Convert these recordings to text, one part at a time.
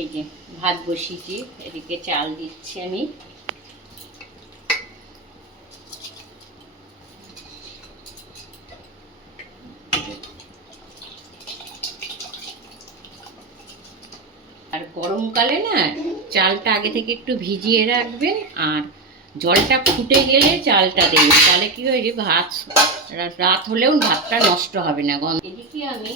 এই যে ভাত বসিয়েছি, এদিকে চাল দিচ্ছি আমি। আর গরমকালে না, চালটা আগে থেকে একটু ভিজিয়ে রাখবেন, আর জলটা ফুটে গেলে চালটা দেবেন। তাহলে কি হয় যে ভাত, রাত হলেও ভাতটা নষ্ট হবে না। গন্ধ এদিকে আমি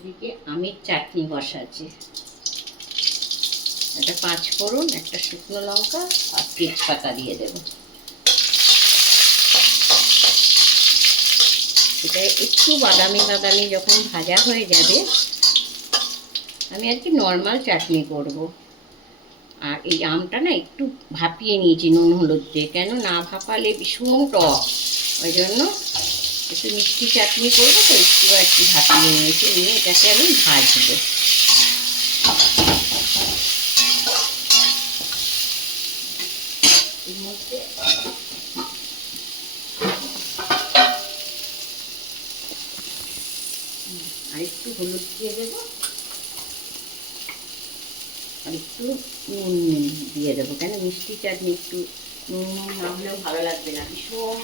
এদিকে আমের চাটনি বসাচ্ছি। একটা পাঁচ ফোড়ন, একটা শুকনো লঙ্কা আর তেজপাতা দিয়ে দেব। এটা একটু বাদামি বাদামি যখন ভাজা হয়ে যাবে, আমি আর কি নর্মাল চাটনি করব। আর এই আমটা না একটু ভাপিয়ে নিয়েছি নুন হলুদ দিয়ে, কেন না ভাপালে ভীষণ টক। ওই জন্য একটু মিষ্টি চাটনি করব তো একটু কি ভাপিয়ে নিয়েছি নিয়ে এটাকে আমি ভাজবো। আর একটু হলুদ দিয়ে দেবো। আর একটু নুন দিয়ে দেবো। কেন মিষ্টি চাটনি একটু নুন না হলেও ভালো লাগবে না। ভীষণ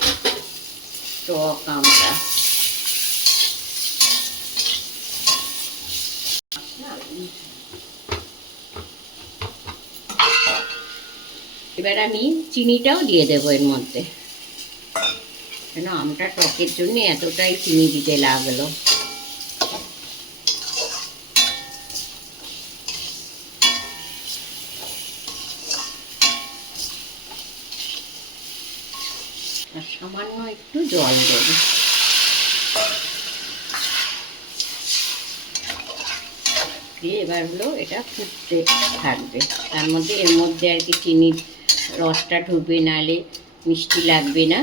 টক আমটা এবার আমি চিনিটাও দিয়ে দেবো এর মধ্যে কেন আমটা টকের জন্য এতটাই চিনি দিতে লাগল আর সামান্য একটু জল দেবো এবার হলো এটা ফুটতে থাকবে। তার মধ্যে, এর মধ্যে আর কি চিনির রসটা ঢুকবে নালে মিষ্টি লাগবে না।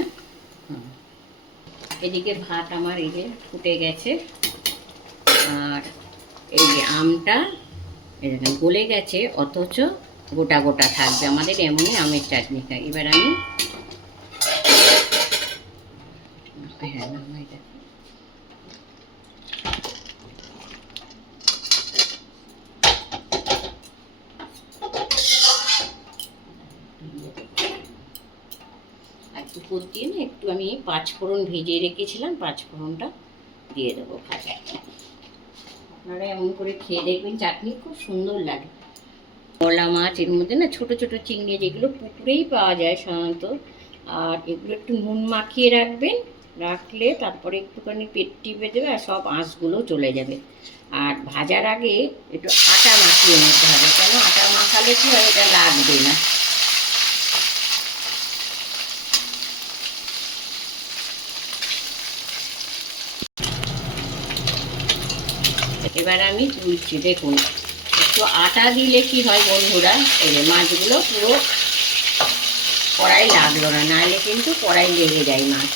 এদিকে ভাত আমার এই যে ফুটে গেছে। আর এই যে আমটা গলে গেছে, অথচ গোটা গোটা থাকবে। আমাদের এমনই আমের চাটনি খাই। এবার আমি হ্যাঁ নামাই দেখো আর উপর দিয়ে না, একটু আমি পাঁচ ফোড়ন ভেজে রেখেছিলাম, পাঁচ ফোড়নটা দিয়ে দেবো ভাজা। আপনারা এমন করে খেয়ে দেখবেন, চাটনি খুব সুন্দর লাগে। কলা মাছ, এর মধ্যে না ছোট ছোট চিংড়ি, যেগুলো পুকুরেই পাওয়া যায় সাধারণত। আর এগুলো একটু নুন মাখিয়ে রাখবেন রাখলে তারপরে একটুখানি পেট টিপে দেবে আর সব আঁশগুলো চলে যাবে। আর ভাজার আগে একটু আটা মাখিয়ে নিতে হবে, কেন আটা মাখালে কি হয় এটা লাগবে না। এবার আমি তুলছি দেখুন একটু আটা দিলে কি হয় বন্ধুরা, এই মাছগুলো পুরো কড়াই লাগল না, নাহলে কিন্তু কড়াই লেগে যায় মাছ।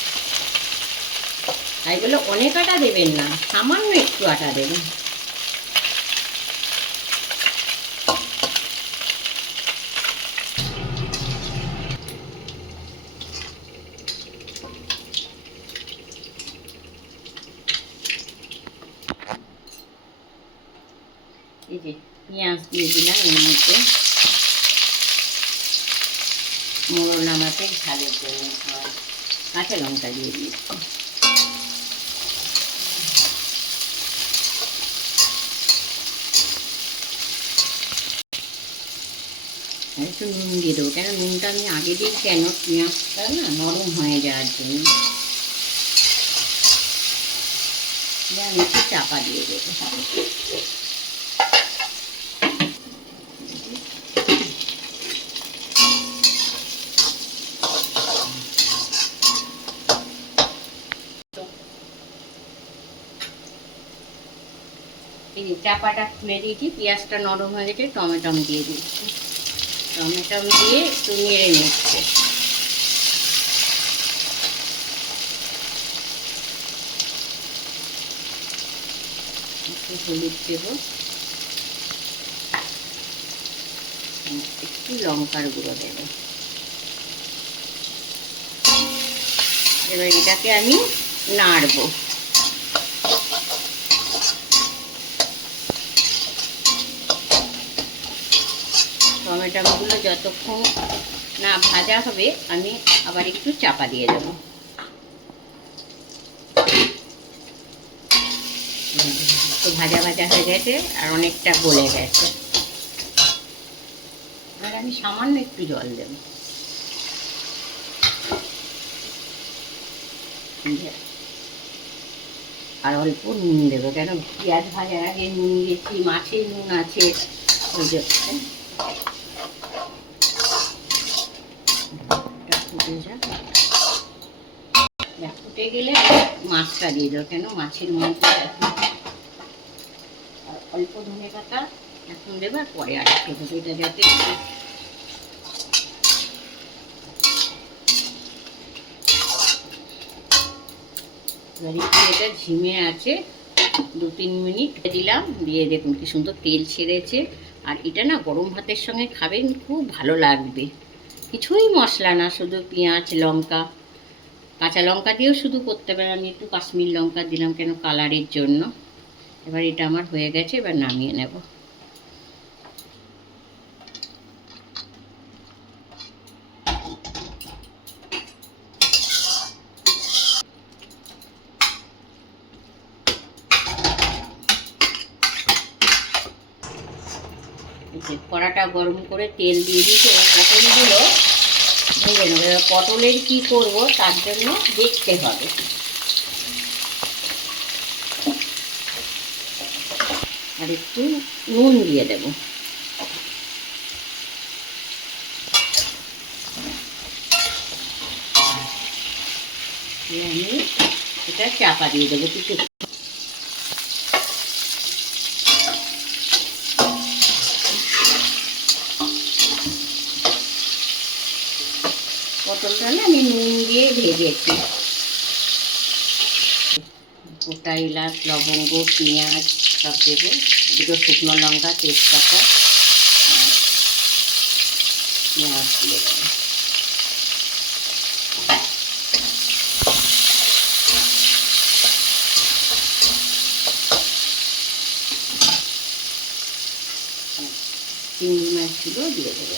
তাই বলে অনেক আটা দেবেন না, সামান্য একটু আটা দেবেন। পেঁয়াজ দিয়ে দিলাম এর মধ্যে। মোড়ল নামাতে ঝালের জন্য কাঁচা লঙ্কা দিয়ে দিয়েছি। আর একটু নুন দিয়ে দেবো। কেন নুনটা আমি আগে দিই, কেন পেঁয়াজটা না নরম হয়ে যাওয়ার জন্য। আমি একটু চাপা দিয়ে দেবো। চাপাটা খুলে দিয়েছি, পেঁয়াজটা নরম হয়ে গেছে, টমেটম দিয়ে দিচ্ছি টমেটম দিয়ে একটু নেড়ে নিচ্ছে। একটু হলুদ দেবো। একটু লঙ্কার গুঁড়ো দেবো। এবার এটাকে আমি নাড়বো। টমেটোগুলো যতক্ষণ না ভাজা হবে, আমি আবার একটু চাপা দিয়ে দেবো। তো ভাজা ভাজা হয়ে গেছে আর অনেকটা গলে গেছে। এবার আমি সামান্য একটু জল দেব। আর অল্প নুন দেবো কেন? পেঁয়াজ ভাজার আগে নুন দিয়েছি মাছে নুন আছে। ওই জন্য এটা ফুটে গেলে মাছটা দিয়ে দেবো, কেন মাছের মধ্যে অল্প ধনে পাতা এখন দেবো আর পরে আর একটু এটা যাতে এটা ঝিমে আছে, দু তিন মিনিট দিলাম, দিয়ে দেখুন কি সুন্দর তেল ছেড়েছে, আর এটা না গরম ভাতের সঙ্গে খাবেন, খুব ভালো লাগবে। কিছুই মশলা না, শুধু পেঁয়াজ, লঙ্কা। কাঁচা লঙ্কা দিয়েও শুধু করতে পারেন আমি একটু কাশ্মীর লঙ্কা দিলাম কেন কালারের জন্য। এবার এটা আমার হয়ে গেছে, এবার নামিয়ে নেব। কড়াটা গরম করে তেল দিয়ে দিয়েছি, এবার পটলগুলো ভেজে নেব। এবার পটলের কী করব, তার জন্য দেখতে হবে। আর একটু নুন দিয়ে দেব। আমি এটা চাপা দিয়ে দেবো। কিছু পটলটা না আমি নুন দিয়ে ভেজেছি গোটা এলাচ, লবঙ্গ, পেঁয়াজ সব দেবো। দুটো শুকনো লঙ্কা, তেজপাতা পেঁয়াজ দিয়ে দেবো। চিংড়ি মাছগুলো দিয়ে দেবো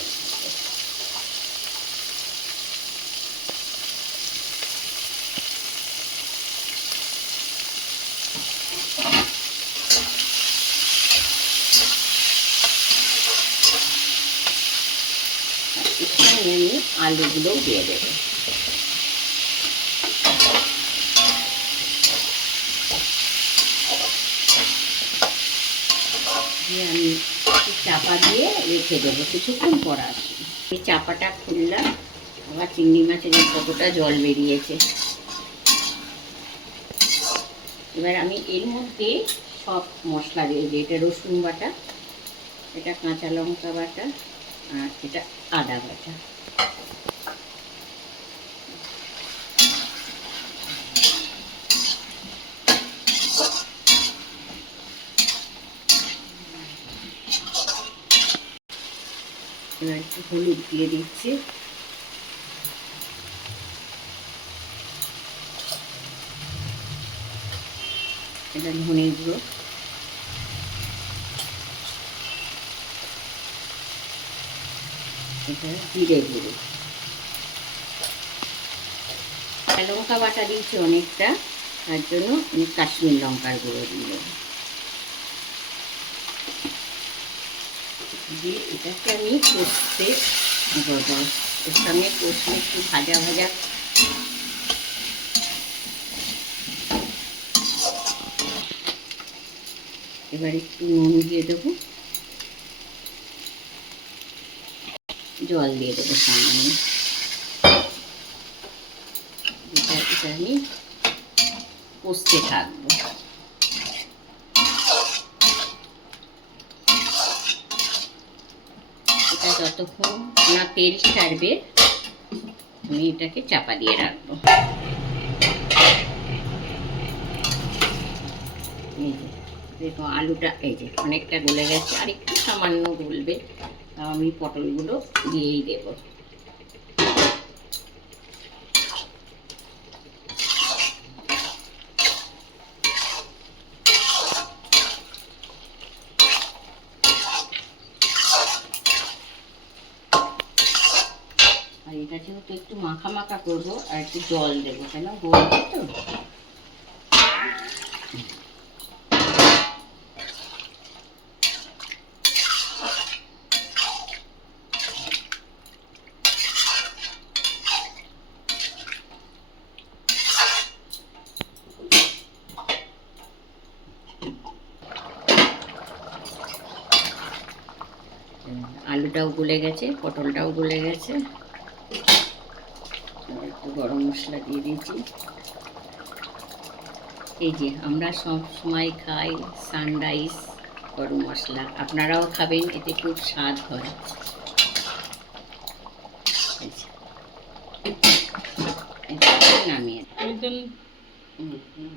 এখানে আমি আলুগুলোও দিয়ে দেবো। আমি চাপা দিয়ে রেখে দেবো, কিছুক্ষণ পর আসি। এই চাপাটা খুললাম, আবার চিংড়ি মাছের কতটা জল বেরিয়েছে। এবার আমি এর মধ্যে সব মশলা দিয়ে এটা রসুন বাটা, এটা কাঁচা লঙ্কা বাটা, আর এটা আদা বাটা। এবার একটু হলুদ দিয়ে দিচ্ছি। এটা ধনে গুঁড়ো। এটা জিরে গুঁড়ো লঙ্কা বাটা দিয়েছি অনেকটা, তার জন্য আমি কাশ্মীর লঙ্কার গুঁড়ো দিয়ে দিয়ে এটাকে আমি কষতে দেবো। এর সঙ্গে কষলে একটু ভাজা ভাজা। এবার একটু নুন দিয়ে দেবো। জল দিয়ে দেবো সামান্য। এটা আমি কষতে থাকব। এটা যতক্ষণ না তেল ছাড়বে, আমি এটাকে চাপা দিয়ে রাখব। এই যে, দেখো আলুটা, এই যে, অনেকটা গলে গেছে, আর একটু সামান্য গলবে। আমি পটলগুলো দিয়েই দেবো। আর এটা যেহেতু একটু মাখা মাখা করব, আর একটু জল দেবো, কেন বলব তো? আলুটাও গলে গেছে পটলটাও গলে গেছে একটু গরম মশলা দিয়ে দিয়েছি এই যে আমরা সব সময় খাই সানরাইস গরম মশলা আপনারাও খাবেন এতে খুব স্বাদ হয়। নামিয়ে দিই। হুম, হুম।